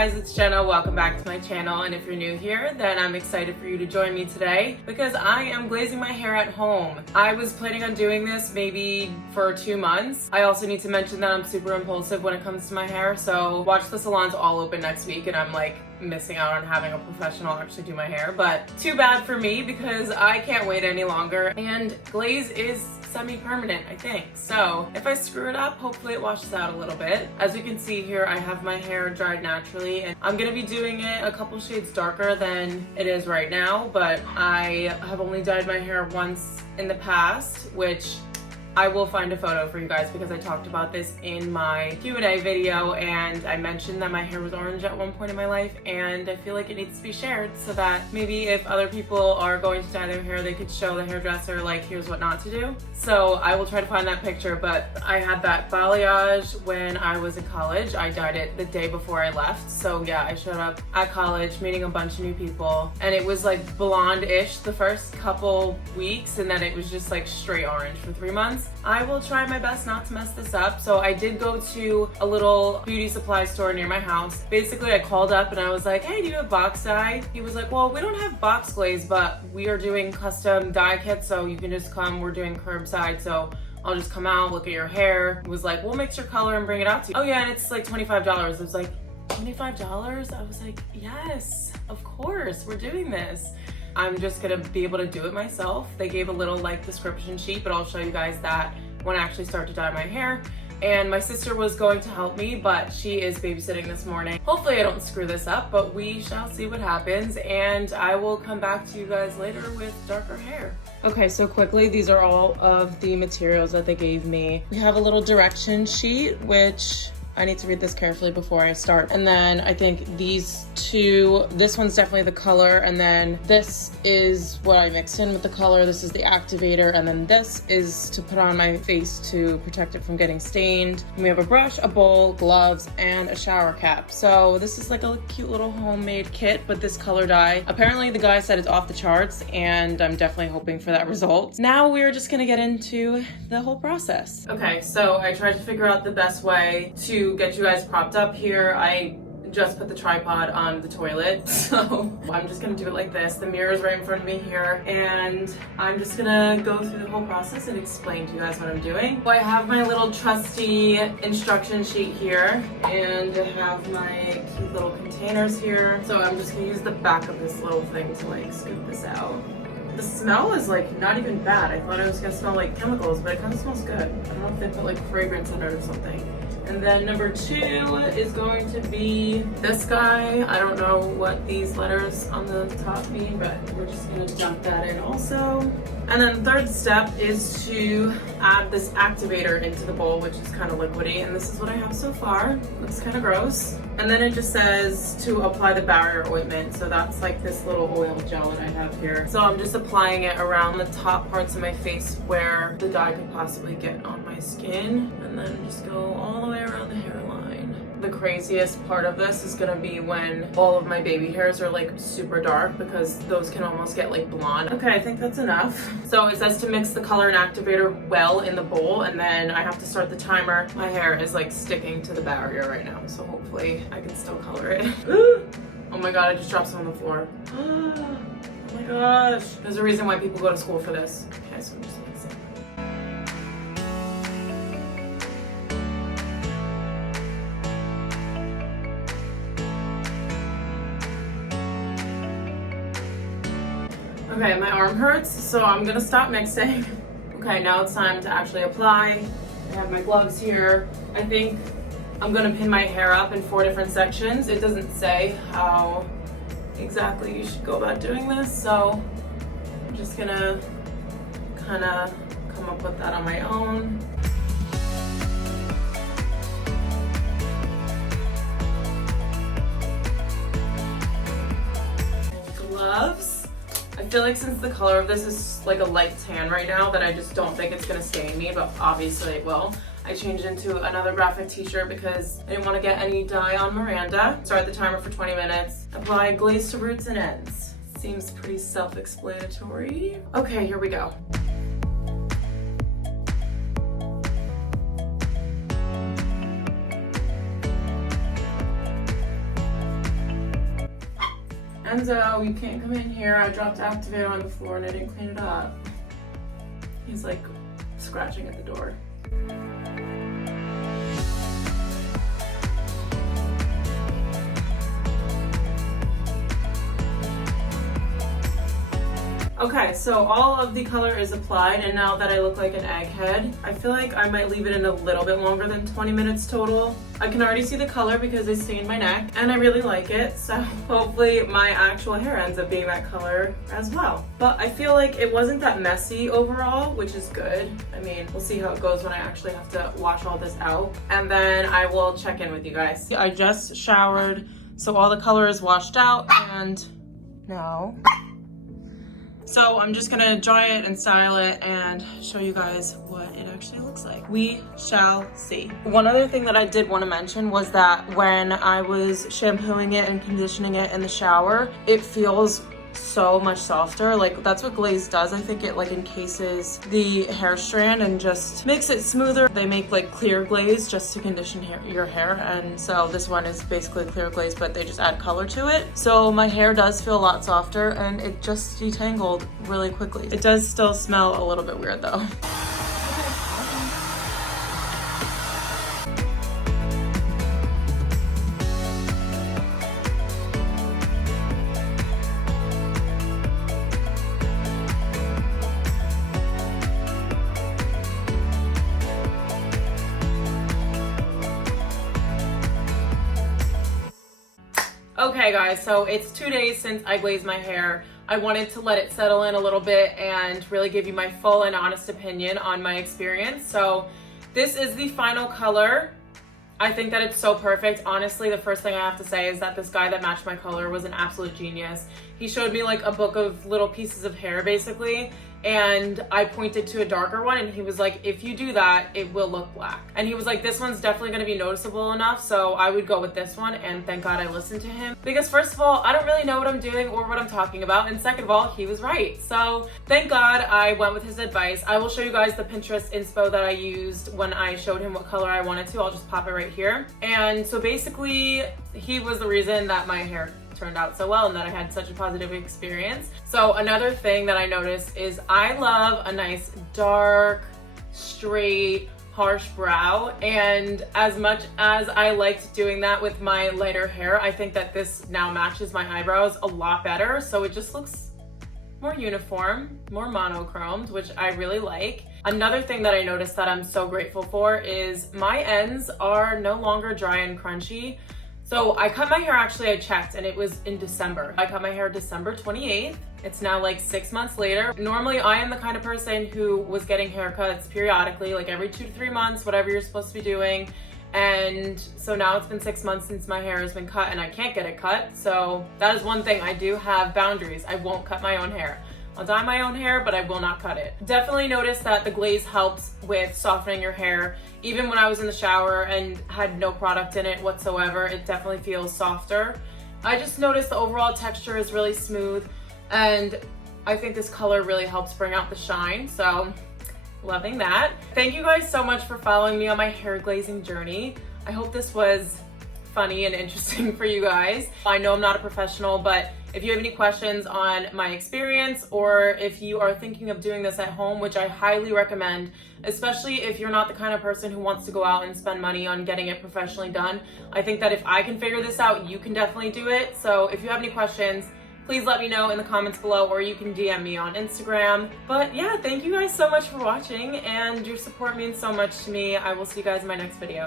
guys, it's Jenna. Welcome back to my channel, and if you're new here, then I'm excited for you to join me today because I am glazing my hair at home. I was planning on doing this maybe for 2 months. I also need to mention that I'm super impulsive when it comes to my hair, so watch the salons all open next week and I'm like missing out on having a professional actually do my hair, but too bad for me because I can't wait any longer, and glaze is semi-permanent, I think. So if I screw it up, hopefully it washes out a little bit. As you can see here, I have my hair dried naturally, and I'm gonna be doing it a couple shades darker than it is right now, but I have only dyed my hair once in the past, which I will find a photo for you guys because I talked about this in my Q&A video, and I mentioned that my hair was orange at one point in my life, and I feel like it needs to be shared so that maybe if other people are going to dye their hair, they could show the hairdresser like here's what not to do. So I will try to find that picture, but I had that balayage when I was in college. I dyed it the day before I left. So yeah, I showed up at college meeting a bunch of new people, and it was like blonde-ish the first couple weeks, and then it was just like straight orange for 3 months. I will try my best not to mess this up. So I did go to a little beauty supply store near my house. Basically, I called up and I was like, hey, do you have box dye? He was like, well, we don't have box glaze, but we are doing custom dye kits, so you can just come. We're doing curbside, so I'll just come out, look at your hair. He was like, we'll mix your color and bring it out to you. Oh yeah, and it's like $25. I was like, $25? I was like, yes, of course, we're doing this. I'm just gonna be able to do it myself. They gave a little like description sheet, but I'll show you guys that when I actually start to dye my hair. And my sister was going to help me, but she is babysitting this morning. Hopefully I don't screw this up, but we shall see what happens, and I will come back to you guys later with darker hair. Okay, so quickly, these are all of the materials that they gave me. We have a little direction sheet, which I need to read this carefully before I start. And then I think these two, this one's definitely the color, and then this is what I mixed in with the color. This is the activator, and then this is to put on my face to protect it from getting stained. And we have a brush, a bowl, gloves, and a shower cap. So this is like a cute little homemade kit, but this color dye, apparently the guy said it's off the charts, and I'm definitely hoping for that result. Now we're just gonna get into the whole process. Okay, so I tried to figure out the best way to get you guys propped up here. I just put the tripod on the toilet, so I'm just gonna do it like this. The mirror is right in front of me here, and I'm just gonna go through the whole process and explain to you guys what I'm doing. So I have my little trusty instruction sheet here, and I have my cute little containers here. So I'm just gonna use the back of this little thing to like scoop this out. The smell is like not even bad. I thought it was gonna smell like chemicals, but it kind of smells good. I don't know if they put like fragrance in it or something. And then number 2 is going to be this guy. I don't know what these letters on the top mean, but we're just gonna dump that in also. And then the third step is to add this activator into the bowl, which is kind of liquidy, and this is what I have so far. Looks kind of gross. And then it just says to apply the barrier ointment, so that's like this little oil gel that I have here. So I'm just applying it around the top parts of my face where the dye could possibly get on my skin, and then just go all the way around the hairline. The craziest part of this is gonna be when all of my baby hairs are like super dark, because those can almost get like blonde. Okay, I think that's enough. So it says to mix the color and activator well in the bowl, and then I have to start the timer. My hair is like sticking to the barrier right now, so hopefully I can still color it. Oh my god, I just dropped some on the floor. Oh my gosh. There's a reason why people go to school for this. Okay, so I'm just mixing. Okay, my arm hurts, so I'm gonna stop mixing. Okay, now it's time to actually apply. I have my gloves here. I think I'm gonna pin my hair up in 4 different sections. It doesn't say how exactly you should go about doing this, so I'm just gonna kind of come up with that on my own. Gloves. I feel like since the color of this is like a light tan right now, that I just don't think it's gonna stain me, but obviously it will. I changed into another graphic t-shirt because I didn't want to get any dye on Miranda. Start the timer for 20 minutes. Apply glaze to roots and ends. Seems pretty self-explanatory. Okay, here we go. Enzo, you can't come in here. I dropped activator on the floor and I didn't clean it up. He's like scratching at the door. Okay, so all of the color is applied, and now that I look like an egghead, I feel like I might leave it in a little bit longer than 20 minutes total. I can already see the color because I stained my neck, and I really like it, so hopefully my actual hair ends up being that color as well. But I feel like it wasn't that messy overall, which is good. I mean, we'll see how it goes when I actually have to wash all this out, and then I will check in with you guys. I just showered, so all the color is washed out, and now... So I'm just gonna dry it and style it and show you guys what it actually looks like. We shall see. One other thing that I did want to mention was that when I was shampooing it and conditioning it in the shower, it feels so much softer. Like, that's what glaze does. I think it like encases the hair strand and just makes it smoother. They make like clear glaze just to condition your hair, and so this one is basically clear glaze, but they just add color to it. So my hair does feel a lot softer and it just detangled really quickly. It does still smell a little bit weird though. Okay guys, so it's 2 days since I glazed my hair. I wanted to let it settle in a little bit and really give you my full and honest opinion on my experience. So this is the final color. I think that it's so perfect. Honestly, the first thing I have to say is that this guy that matched my color was an absolute genius. He showed me like a book of little pieces of hair basically, and I pointed to a darker one and he was like, if you do that, it will look black. And he was like, this one's definitely gonna be noticeable enough, so I would go with this one. And thank God I listened to him, because first of all, I don't really know what I'm doing or what I'm talking about, and second of all, he was right. So thank God I went with his advice. I will show you guys the Pinterest inspo that I used when I showed him what color I wanted to. I'll just pop it right here. And so basically, he was the reason that my hair turned out so well and that I had such a positive experience. So another thing that I noticed is I love a nice dark, straight, harsh brow, and as much as I liked doing that with my lighter hair, I think that this now matches my eyebrows a lot better, so it just looks more uniform, more monochromed, which I really like. Another thing that I noticed that I'm so grateful for is my ends are no longer dry and crunchy. So I cut my hair, actually I checked, and it was in December. I cut my hair December 28th. It's now like 6 months later. Normally I am the kind of person who was getting haircuts periodically, like every 2 to 3 months, whatever you're supposed to be doing. And so now it's been 6 months since my hair has been cut and I can't get it cut. So that is one thing. I do have boundaries. I won't cut my own hair. I'll dye my own hair, but I will not cut it. Definitely noticed that the glaze helps with softening your hair. Even when I was in the shower and had no product in it whatsoever, it definitely feels softer. I just noticed the overall texture is really smooth, and I think this color really helps bring out the shine, so loving that. Thank you guys so much for following me on my hair glazing journey. I hope this was funny and interesting for you guys. I know I'm not a professional, but if you have any questions on my experience, or if you are thinking of doing this at home, which I highly recommend, especially if you're not the kind of person who wants to go out and spend money on getting it professionally done, I think that if I can figure this out, you can definitely do it. So if you have any questions, please let me know in the comments below, or you can DM me on Instagram. But yeah, thank you guys so much for watching, and your support means so much to me. I will see you guys in my next video.